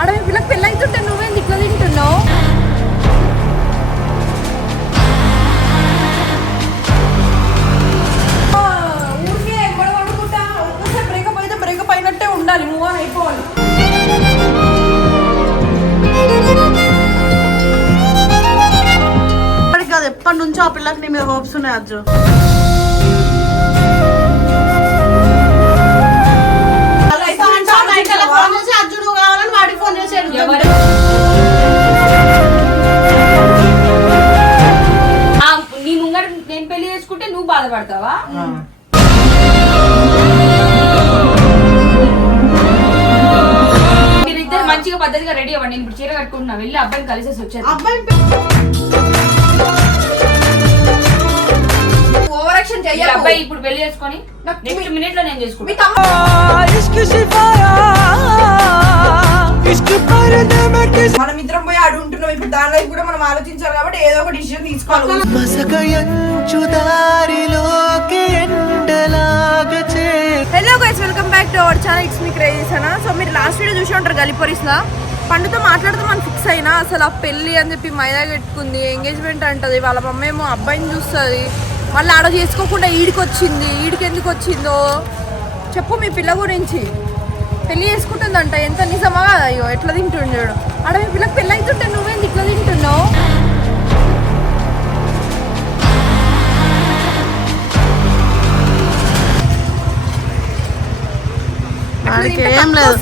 అడవి పిల్లకి పెళ్ళి అవుతుంటే నువ్వేంది ఇట్లా తింటున్నావు? ఉండాలి మూవ్ ఆన్ అయిపోవాలి. కాదు ఎప్పటి నుంచో ఆ పిల్లకి నీ మీద హోప్స్ ఉన్నాయి అజ్జు అవ్వండి నేను ఇప్పుడు చీర కట్టుకుంటున్నా వెళ్ళి అబ్బాయిని కలిసేసి వచ్చాను చెయ్యకు. అబ్బాయి ఇప్పుడు పెళ్ళి చేసుకొని నాకు నెక్స్ట్ మినిట్లో నేను మీ చేసుకుంటా తమ్ముడు మనం ఇద్దరం పోయి ఆడు ఉంటున్నాం. ఇప్పుడు దాని వైపు కూడా మనం ఆలోచించాలి కాబట్టి ఏదో ఒక డిసిజన్ తీసుకోవాలి. Hello guys welcome back to our channel it's me crazies అన్న సో మీరు లాస్ట్ వీడియో చూసి ఉంటారు గలిపొరిస్లా పండుతో మాట్లాడుతామని ఫిక్స్ అయినా. అసలు ఆ పెళ్ళి అని చెప్పి మైదా పెట్టుకుంది ఎంగేజ్మెంట్ అంటది. వాళ్ళ మమ్మ ఏమో అబ్బాయిని చూస్తుంది. మళ్ళీ ఆడ చేసుకోకుండా ఈడికి వచ్చింది. ఈడికి ఎందుకు వచ్చిందో? చెప్పు మీ పిల్ల గురించి. పెళ్ళి చేసుకుంటుందంట. ఎంత నిజమా అయ్యో ఎట్లా తింటుండడు ఆడ మీ పిల్లకి పెళ్ళి అవుతుంటే నువ్వేంది ఇట్లా తింటున్నావు? ఇంత ఏం లేదు.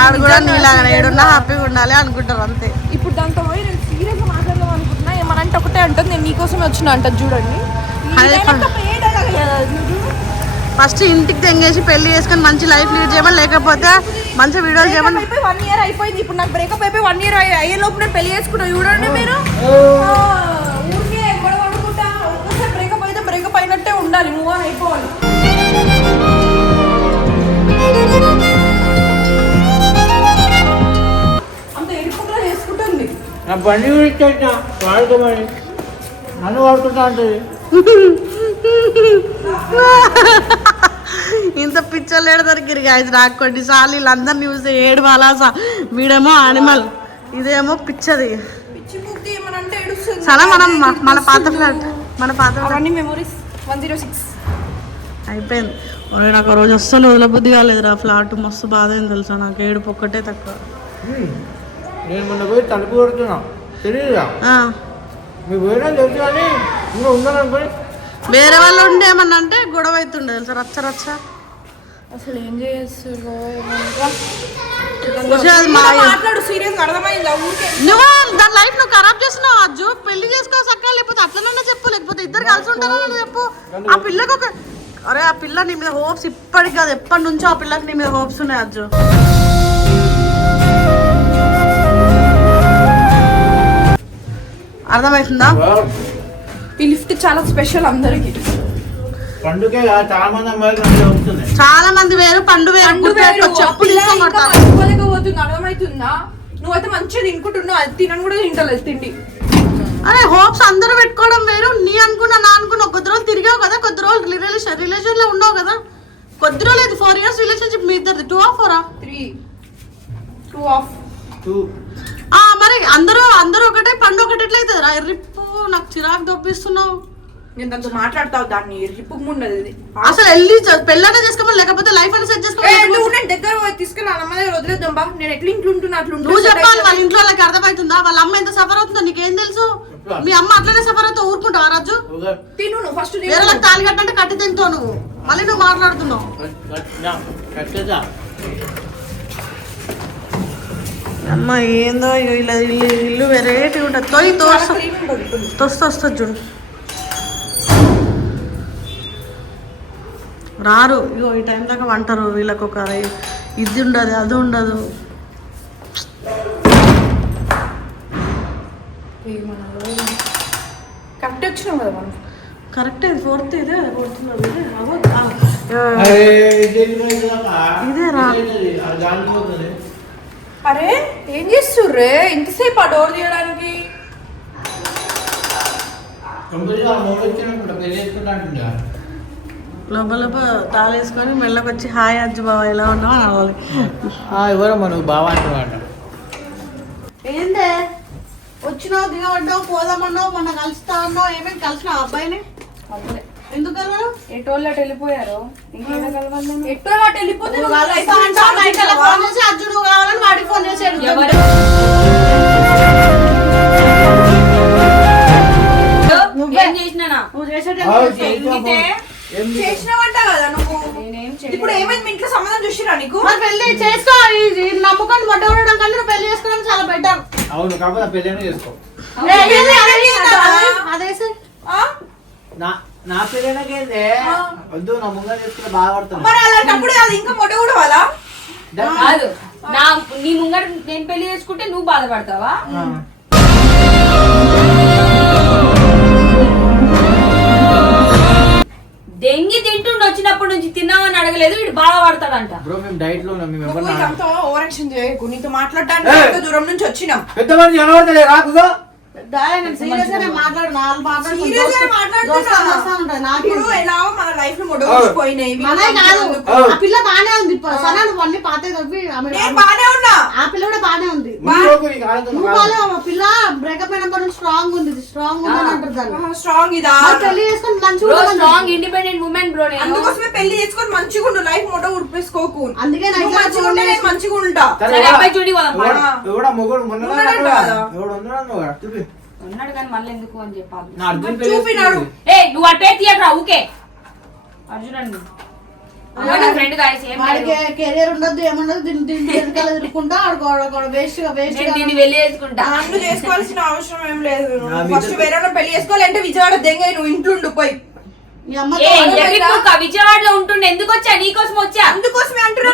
ఆడు కూడా నీలాగా ఏడున్నా. హ్యాపీగా ఉండాలి అనుకుంటారు అంతే. ఇప్పుడు దాంతో పోయి నేను సీరియస్గా మాట్లాడదాం అనుకుంటున్నా. ఏమనంటే ఒకటే అంటుంది నేను నీకోసమే వచ్చిన అంటది చూడండి. ఫస్ట్ ఇంటికి తెంగేసి పెళ్ళి చేసుకొని మంచి లైఫ్ లీడ్ చేయమని లేకపోతే మంచి వీడియోలు చేయమని. వన్ ఇయర్ అయిపోయింది. ఇప్పుడు నాకు బ్రేకప్ అయిపోయి వన్ ఇయర్ అయ్యే లోపు నేను పెళ్ళి చేసుకున్నా చూడండి మీరు. నా బండి గురించి వచ్చిన వాడుకోమని నన్ను వాడుకుంటా ఉంటుంది ఇంత పిచ్చర్లు ఏడు దొరికిరు గాయస్ నాకు కొన్నిసార్లు వీళ్ళందరినీ చూస్తే ఏడు బాలాస వీడేమో యానిమల్ ఇదేమో పిచ్చది. పిచ్చి బుద్ధి ఏమనంటే ఏడుస్తుంది. చాలా మనం మన పాత ఫ్లాట్ మన పాత మెమరీస్ వన్ జీరో సిక్స్ అయిపోయింది. ఒరే నాకు ఆ రోజు అస్సలు వదలబుద్ధి కాలేదురా. ఫ్లాట్ మస్తు బాధ అయింది తెలుసా? నాకు ఏడుపు ఒక్కటే తక్కువ. నేను మొన్న పోయి తలుపు కొడుతున్నా. తెలియదురా ఆ, మీకు పోయినా తెలుసు కానీ ఇంకా ఉందని వేరే వాళ్ళు ఉండే ఏమన్నా అంటే గొడవ అవుతుండే తెలుసా? రచ్చ రచ్చ. అసలు ఏం చేస్తుర్రో? మాట్లాడు సీరియస్ అర్థమైందా? నువ్వు దాని లైఫ్ నువ్వు ఖరాబ్ చేస్తున్నావు అజ్జు. పెళ్ళి చేసుకో సక్క లేకపోతే అట్లనన్నా చెప్పు లేకపోతే ఇద్దరు కలిసి ఉంటారని చెప్పు. ఆ పిల్లకి ఒక అరే ఆ పిల్ల నీ మీద హోప్స్ ఇప్పటికి కాదు. ఎప్పటి నుంచో ఆ పిల్లకి నీ మీద హోప్స్ ఉన్నాయి అజ్జు. అర్థమవుతుందా? ఈ లిఫ్ట్ చాలా స్పెషల్ అందరికి. పండుగ చాలా మంది వేరు పండు వేరు. అర్థమవుతుందా? నువ్వైతే మంచిగా తినుకుంటున్నావు అది తినని కూడా తింటలేదు తిండి. అరే హోప్స్ అందరూ పెట్టుకోవడం వేరు. నీ అనుకున్నా నా అనుకున్నా. కొద్ది రోజులు తిరిగావు కదా కొద్ది రోజులు రిలేషన్ రిలేషన్లో ఉన్నావు కదా. కొద్ది రోజులు లేదు ఫోర్ ఇయర్స్ రిలేషన్షిప్ మీ ఇద్దరిది. Two of four three two of two అందరూ అందరూ ఒకటే పండు ఒకటే ఎట్లయితుంది రా? రిప్పు నాకు చిరాకు దొప్పిస్తున్నావు నేను దాంతో మాట్లాడతావు దాన్ని రిప్పు ఉండదు ఇది అసలు వెళ్ళి పెళ్ళనే చేసుకోమని లేకపోతే లైఫ్ అని సెట్ ఏ, చేసుకోమని నువ్వు నేను దగ్గర పోయి తీసుకెళ్ళి అమ్మ దగ్గర వదిలేద్దాం బా. నేను ఎట్లా ఇంట్లో ఉంటున్నా అట్లా. నువ్వు చెప్పాలి వాళ్ళ ఇంట్లో వాళ్ళకి అర్థమవుతుందా? వాళ్ళ అమ్మ ఎంత సఫర్ అవుతుందో నీకేం తెలుసు? మీ అమ్మ అట్లనే సఫర్ అవుతా ఊరుకుంటావా రాజు? తిను నువ్వు ఫస్ట్ వేరే తాళి కట్టంటే కట్టి తింటావు నువ్వు. మళ్ళీ నువ్వు మాట్లాడుతున్నావు. అమ్మ ఏందో ఇగో ఇలా ఇల్లు ఇల్లు వెరైటీ ఉంటుంది. తొయ్యి తోస్తా తొస్త వస్తుంది చూడు. రారు. ఇగో ఈ టైం దాకా వంటరు. వీళ్ళకి ఒక ఇది ఉండదు అది ఉండదు కరెక్ట్ వచ్చినాం కదా మనం? కరెక్ట్ ఇది ఫోర్త్ ఇదే. ఫోర్త్ ఇదే. ఇదే రా. అరే ఏం చేస్తుర్రే? ఇంతసేపు ఆ డోర్ తీయడానికి. లోపలప లోపల తాళేసుకొని మెల్లకి వచ్చి హాయ్ అజ్జు బావ ఎలా ఉన్నావు? అని అవ్వాలి ఆ ఎవరో మనకు బావా అంటున్నాడు ఏందే? వచ్చినావు దిగబడ్డావు పోదామన్నావు మొన్న కలుస్తా అన్నావు ఏమేమి కలిసినావు అబ్బాయిని? అబ్బాయి ఎందుకు ఎటోళ్ళు అటు వెళ్ళిపోయారు ఇంకేదో కలవాలి అటు వెళ్ళిపోతే నువ్వు ఫోన్ చేసి నువ్వు కావాలని వాడికి ఫోన్ అడుగుతావు. ఎవరు నువ్వే. చేసినానా నువ్వు? చేసినావంట కదా నువ్వు ఇప్పుడు ఏమైంది మీ ఇంట్లో సంబంధం చూసిరా నీకు పెళ్ళి చేసుకో ఈ- ఈ నమ్ముకొని మొట్ట ఉండడం కన్నా నువ్వు పెళ్ళి చేసుకోవడం చాలా బెటర్ అవును కాకపోతే చేసుకో? నా నా పెళ్ళైనాకేందే వద్దు నా ముంగ చేసుకుంటే బాగా పడుతుంది మరి అలాంటప్పుడు అది ఇంకా మొట్ట కూడా వాళ్ళ కాదు నా నీ ముంగట నేను పెళ్ళి చేసుకుంటే నువ్వు బాధపడతావా? దెంగి తింటుండి వచ్చినప్పటి నుంచి తిన్నామని అడగలేదు వీడు బాధపడతాడంట. బ్రో మేము డైట్లో ఉన్నాం మేము నువ్వు ఎవరు ఇదంతా ఓవర్ యాక్షన్ చేయకు నీతో మాట్లాడడానికి దూరం నుంచి వచ్చినాం. పెద్ద మనిషి కనబడతలే రాకుగా పిల్ల బానే ఉంది. సరే నువ్వు అన్ని పాత ఆ పిల్ల కూడా బానే ఉంది. పిల్ల బ్రేకప్ అయినప్పటి నుంచి స్ట్రాంగ్ ఉంది. స్ట్రాంగ్ ఉంది అని అంటారు స్ట్రాంగ్ ఇదా? పెళ్ళి చేసుకొని మంచిగా స్ట్రాంగ్ ఇండిపెండెంట్ ఉమెన్ బ్రో అందుకోసమే పెళ్ళి చేసుకొని మంచిగా ఉండు. లైఫ్ మొట్ట ఉడిపేసుకోకు అందుకే మంచిగా నేను మంచిగా ఉంటా. చూడి ఎవడా మొగుడు? మొన్న ఉన్నాడు కానీ మళ్ళీ ఎందుకు అని చెప్పాలి. అర్జున్ చూపినాడు. ఏ నువ్వు అటే తీయట్రా ఊకే అర్జున్ అండి ఫ్రెండ్. కెరియర్ ఉండదు ఏముండదు దీని దీని వెనకాల తిరుగుకుంటా వేస్ట్గా వేస్ట్ దీన్ని వెళ్ళి చేసుకుంటా. చేసుకోవాల్సిన అవసరం ఏం లేదు. ఫస్ట్ వేరే పెళ్ళి చేసుకోవాలంటే విజయవాడ దెంగ నువ్వు ఇంట్లో విజయవాడలో ఉంటుండే ఎందుకు వచ్చా? నీకోసం వచ్చా? అందుకోసమే అంటున్నా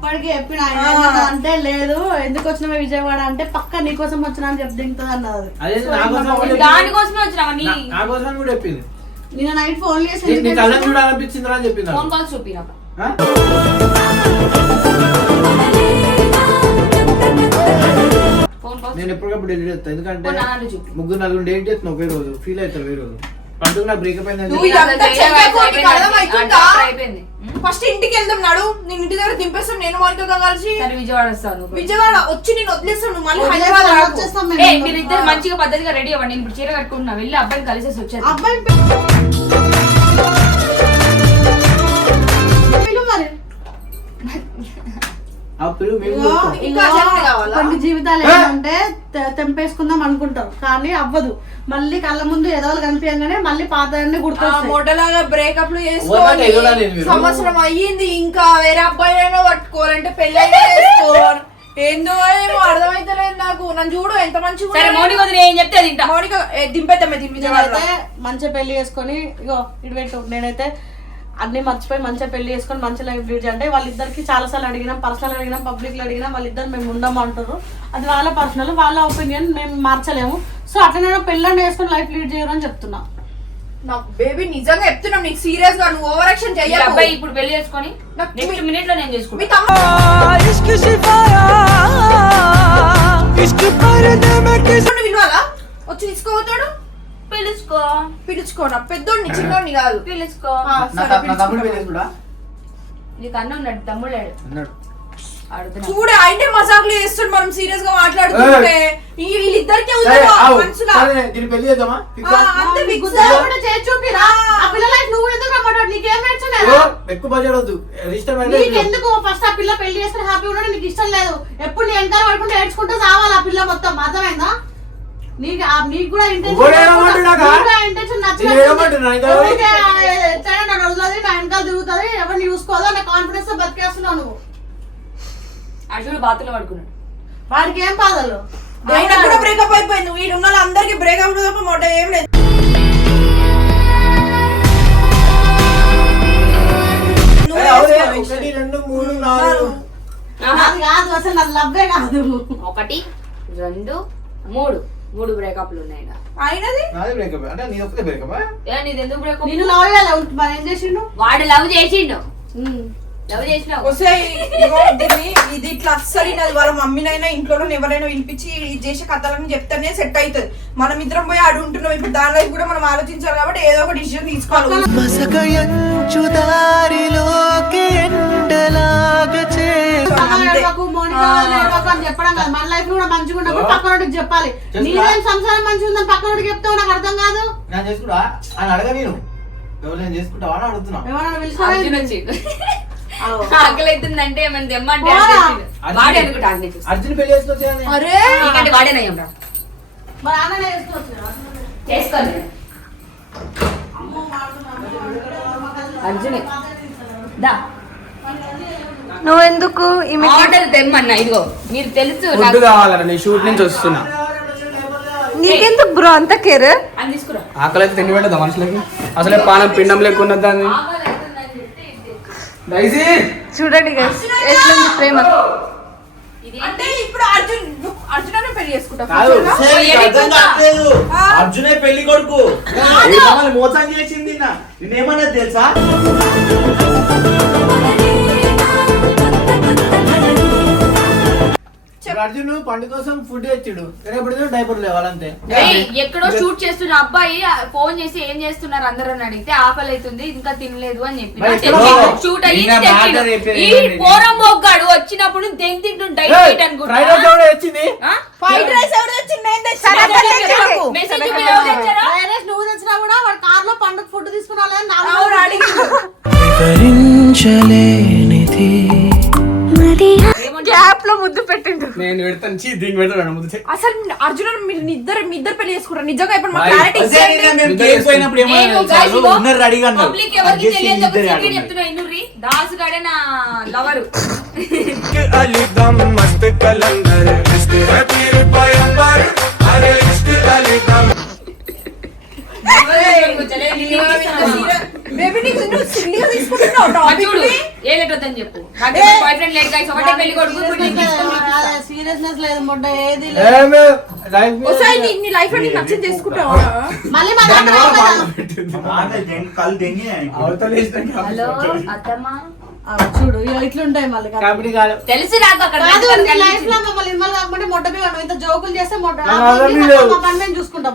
అప్పటికి చెప్పిన ఆయన అంటే లేదు. ఎందుకు వచ్చినావే విజయవాడ? అంటే పక్క నీకోసం వచ్చినా అని చెప్పి దింగుతుంది అన్నది. అదే నా కోసం కూడా చెప్పింది. దానికోసమే వచ్చినావా నీ కోసం కూడా చెప్పింది. నిన్న నైట్ ఫోన్ చేసి నీ- నీ ఎందుకు కళ్ళని చూడాలనిపించిందిరా అని చెప్పింది ఫోన్. కాల్స్ చూపి నాకు ఆ? ఫోన్ కాల్స్ నేను ఎప్పటికప్పుడు డెలివరీ చేస్తాను ఎందుకంటే. ముగ్గురు నలుగురు డేట్ చేస్తున్నావు ఒకే రోజు. ఫీల్ అవుతారు ఒకే రోజు. పండుగ నాకు బ్రేకప్ అయిందని ఫస్ట్ ఇంటికి వెళ్దాం నాడు. నేను ఇంటి దగ్గర దింపేస్తాను. నేను మౌనికగా కలిసి. సరే విజయవాడ వస్తాను విజయవాడ వచ్చి నేను వదిలేస్తాను. నువ్వు మళ్ళీ హైదరాబాద్ రాకు. వచ్చేస్తాం మేము. మంచిగా పద్ధతిగా రెడీ అవ్వండి. నేను ఇప్పుడు చీర కట్టుకుంటున్నా. వెళ్ళి అబ్బాయిని కలిసేసి వచ్చేది అబ్బాయి కొన్ని జీవితాలు? ఏంటంటే తెంపేసుకుందాం అనుకుంటారు కానీ అవ్వదు. మళ్ళీ కళ్ళ ముందు ఎదవలు కనిపించగానే మళ్ళీ పాత ఆ గుర్తొస్తాయి బ్రేకప్లు మీరు. సంవత్సరం అయ్యింది. ఇంకా వేరే అబ్బాయినైనా పట్టుకోవాలంటే పెళ్ళి చేసుకోవాలి ఏందో ఏమో అర్థమైతలేదు నాకు. నన్ను చూడు ఎంత మంచిగా సరే ఉన్నాడు. మౌని వదిలి ఏం చెప్తే తింటా. మౌనిక ఏ, దింపేద్దామే దింపి మంచిగా పెళ్ళి చేసుకొని ఇగో ఇటు పెట్టు. నేనైతే అన్ని మర్చిపోయి మంచిగా పెళ్ళి చేసుకొని మంచి లైఫ్ లీడ్ చేయండి వాళ్ళిద్దరికి చాలా సార్లు అడిగినాం పర్సనల్ అడిగినాం పబ్లిక్లో అడిగినాం వాళ్ళిద్దరు మేము ఉందాం అంటారు అది వాళ్ళ పర్సనల్ వాళ్ళ ఒపీనియన్ మేము మార్చలేము. సో అట్లనే పెళ్ళని చేసుకొని లైఫ్ లీడ్ చేయరు అని చెప్తున్నా. నాకు బేబీ నిజంగా చెప్తున్నాం నీకు సీరియస్గా నువ్వు ఓవర్ యాక్షన్ చెయ్యకు. అబ్బాయి ఇప్పుడు పెళ్ళి చేసుకొని నాకు నెక్స్ట్ మినిట్లో నేను మీ చేసుకుంటా తమ్ముడు విలువాలా వచ్చి తీసుకోపోతాడు పిలుచుకో. పిలుచుకో నా పెద్దోడిని చిన్నోడిని కాదు. పిలుచుకో? నీకు అన్న ఉన్నాడు తమ్ముడు అన్నాడు చూడు ఆయనే మజాకులు చేస్తుండు మనం సీరియస్గా మాట్లాడుతుంటే ఈ వీళ్ళిద్దరికే ఉంది. మనసులా పెళ్ళి చేద్దామా? ఆ, ఆ? అంతే fix. గుద్దేయకుండా చేసి చూపిరా? ఆ. పిల్ల లైఫ్ నువ్వు ఎందుకు రమ్మన్నాడు నీకేం నేర్చలేదా ఓ, ఎక్కువ బడ్జెట్ వద్దు. ఇష్టమైన నీకు ఎందుకు ఫస్ట్ ఆ పిల్ల పెళ్ళి చేసుకుని హ్యాపీ ఉండడం నీకు ఇష్టం లేదు. ఎప్పుడు నీ వెనకాల పడుకుంటే ఏడ్చుకుంటూ రావాలి ఆ పిల్ల మొత్తం. అర్థమైందా? నీకు ఆ- నీకు కూడా? ఇంటెన్షన్ ఎవరు? రోజులది నా వెనకాల తిరుగుతుంది? ఎవరిని చూసుకోదు అనే కాన్ఫిడెన్స్తో బతికేస్తున్నావు నువ్వు. బాతులో పడుకున్నాడు. వాడికి ఏం బాధలు? ఆయన కూడా బ్రేకప్ అయిపోయింది. వీడు ఉన్న అందరికి బ్రేకప్ తప్ప మొట్ట ఏం లేదు. ఒకటి రెండు మూడు నాలుగు. కాదు అసలు నాకు లవ్వే కాదు. ఒకటి రెండు మూడు. మూడు బ్రేకప్లు ఉన్నాయి. అయినది? నాదే బ్రేకప్ అంటే నీ ఒక్కటే బ్రేకప్ ఏ నీది ఎందుకు బ్రేకప్ నేను లవ్ చేయాలి మరి ఏం చేసిండు? వాడు లవ్ చేసిండు. ఇది ఇట్లా అస్సలు వినదు. వాళ్ళ మమ్మీనైనా ఇంట్లో ఎవరైనా పిలిపించి ఇది చేసే కథలని చెప్తేనే సెట్ అవుతుంది. మనం ఇద్దరం పోయి ఆడు ఉంటున్నాం. ఇప్పుడు దాని వైపు కూడా మనం ఆలోచించాలి కాబట్టి ఏదో ఒక డిసిజన్ తీసుకోవాలి. చెప్పడం కాదు. మన లైఫ్ కూడా మంచిగా ఉన్నప్పుడు పక్కనోడికి చెప్పాలి. నీదేం సంసారం మంచిగా ఉందని పక్కనోడికి చెప్తావు నాకు అర్థం కాదు. నేను చేసుకుంటా అని అడగ నేను. ఎవరు నేను చేసుకుంటావా అని అడుగుతున్నా. ఆకలి అవుతుందంటే ఏమైనా తెమ్మంటే పోరా. వాడే అనుకుంటా అన్నీ చూసి. అర్జున్ పెళ్ళి చేసుకొచ్చి అరే. నీకంటే వాడేనయ్యం రా. మరి ఆమెనే చేసుకోవచ్చు కదా. చేసుకోండి. అర్జునే. దా. నువ్వెందుకు ఆర్డర్ తెమ్మన్నా ఇదిగో. మీరు తెలుసు ఫుడ్ కావాలరా నేను షూట్ నుంచి వస్తున్నా. నీకెందుకు బ్రో అంత కేర్ అని తీసుకురా. ఆకలి అయితే తిండి పెట్టదా మనుషులకి? అసలే పానం పిండం లేకున్నది దాన్ని ఆకలి అవుతుందని చెప్తే ఇది. డైసీ చూడండి ఎట్లుంది ప్రేమ? ఇది అంటే ఇప్పుడు అర్జున్ అర్జున్ పెళ్ళి. అర్జునే కొడుకు. మమ్మల్ని మోసం చేసింది నా నేనేమన్నది తెలుసా? అర్జున్ పండు కోసం ఫుడ్ తెచ్చాడు. రేపటి డైపర్ లేవాలంతే ఎక్కడో షూట్ చేస్తున్న అబ్బాయి ఫోన్ చేసి ఏం చేస్తున్నారు అందరూ అని అడిగితే ఆకలి అవుతుంది ఇంకా తినలేదు అని చెప్పి. షూట్ అయ్యి నిన్న తెచ్చిండు. మాట రేపే ఈ? పోరం మొగ్గాడు వచ్చినప్పుడు దెంగి తింటు డైట్ డైట్ అనుకుంటా. ఫ్రైడ్ రైస్ ఎవరు తెచ్చింది? మెసేజ్ నువ్వు తెచ్చినా కూడా వాడు కార్లో పండుగ ఫుడ్ తీసుకున్నా లేదని లో ముద్దు పెట్టిండు. నేను పెడతాను. చీ దీనికి పెడతాను ముద్దు అసలు అర్జున్ మీరు ఇద్దరు మీ ఇద్దరు పెళ్ళి చేసుకుంటారు. నిజంగా ఇప్పుడు మా క్లారిటీ ఇచ్చేయండి. పబ్లిక్ ఎవరికి తెలియదు. చెప్తున్నా ఇన్నురి. దాస్ గాడే నా లవర్ అలీ దమ్ మస్త్ కలందర్. అరే అలీ దమ్ నీకు నువ్వు సిల్లిగా తీసుకుంటున్నావు టాపిక్ చూడు ఏ లెటర్ వద్దని చెప్పు. నాకు బాయ్ ఫ్రెండ్ లేట్ గైస్ ఒకటే పెళ్ళి కొడుకు ఇప్పుడు నీకు తీసుకొని సీరియస్నెస్ లేదు ముడ్డ ఏది లేదు. ఏమే, రైస్ మీద- ఒకసారి నీ నీ లైఫ్ నచ్చింది చేసుకుంటావా? మళ్ళీ మా కళ్ళు దెంగి వేసిన హలో అత్తమ్మా. చూడు ఇట్లుంటాయి మళ్ళీ కాదు. తెలిసి నాకు అక్కడ కాదు మంచి నీ పని లైఫ్లో కనిపించింది. మమ్మల్ని ఇన్వాల్వ్ కాకపోతే మొట్ట మీద ఇంత జోకులు చేస్తే మొట్ట. మా పని మేము చూసుకుంటాం?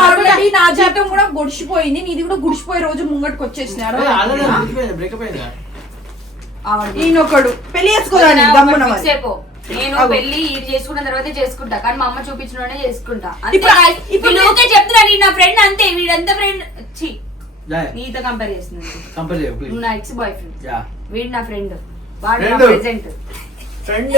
ఆల్రెడీ నా జీవితం కూడా గుడిచిపోయింది నీది కూడా గుడిచిపోయే రోజు ముంగటికి వచ్చేసినారు. ఈయనొకడు. పెళ్ళి. అయిపో. నేను. పెళ్ళి ఇది చేసుకున్న తర్వాత చేసుకుంటా కానీ మా అమ్మ చూపించినోనే చేసుకుంటా. అంతే ఇప్పుడు- ఊరికే చెప్తున్నా నీ నా ఫ్రెండ్ అంతే వీడంత ఫ్రెండ్ నీతో కంపేర్ చేస్తున్నాను కంపేర్ చేయ ప్లీజ్ నువ్వు నా ఎక్స్ బాయ్ ఫ్రెండ్ యా. వీడు నా ఫ్రెండ్. వాడు నా Friend? ప్రెసెంట్ ఫ్రెండ్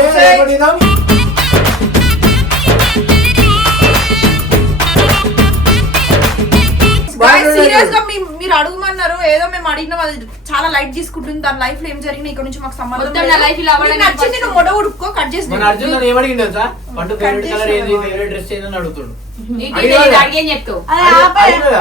సీరియస్గా మీ- మీరు అడుగుమన్నారు. ఏదో మేము అడిగినాం. అది చాలా లైట్ తీసుకుంటుంది. దాని లైఫ్లో ఏం జరిగినా ఇక్కడ నుంచి మాకు సంబంధం మొత్తం లేదు. నా life ఇలా అవ్వడానికి నీకు నచ్చింది నువ్వు మొడ ఉడుక్కో కట్ చేసి మన అర్జున్ నన్ను ఏమడిగింది తెలుసా? పండు ఫేవరెట్ కలర్ ఏంది ఫేవరెట్ డ్రెస్ ఏందని అడుగుతాడు. నీకు అడిగాడు. అడిగేం చెప్తావు? అరే ఆపే. అడిగాడు.